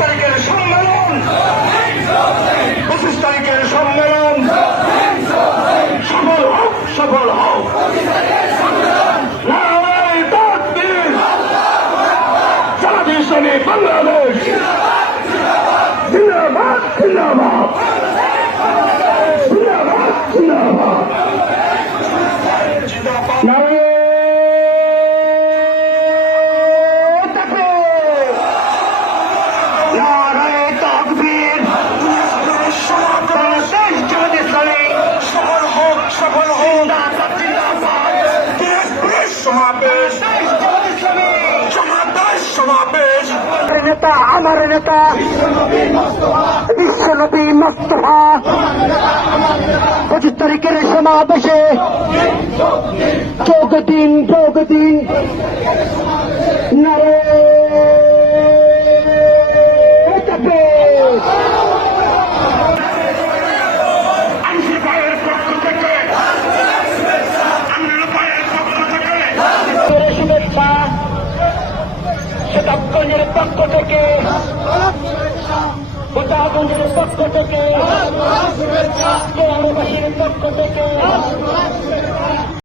তারিখের সম্মেলন। পঁচিশ তারিখের সম্মেলন। সফল হোক সফল হোক। বাংলাদেশ। জিন্দাবাদ জিন্দাবাদ। জিন্দাবাদ জিন্দাবাদ। সমাবেশ সমাবেশ নেতা, আমার নেতা। বিশ্বনবী মোস্তফা। পঁচিশ তারিখের সমাবেশে যোগ দিন যোগ দিন নারে শতাব্দীর পক্ষ থেকে গোটাগঞ্জের পক্ষ থেকে পক্ষ থেকে